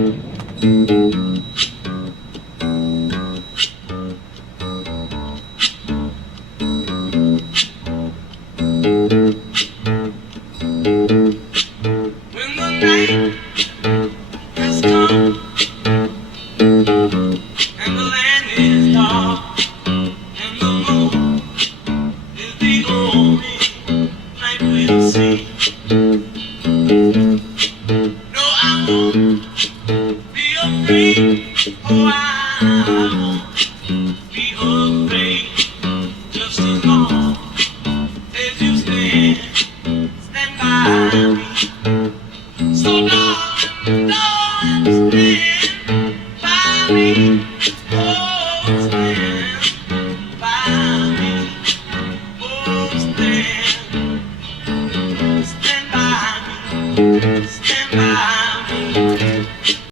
When the night has come and the land is dark and the moon is the only light we'll see. No, I won't be afraid. Oh, I won't be afraid.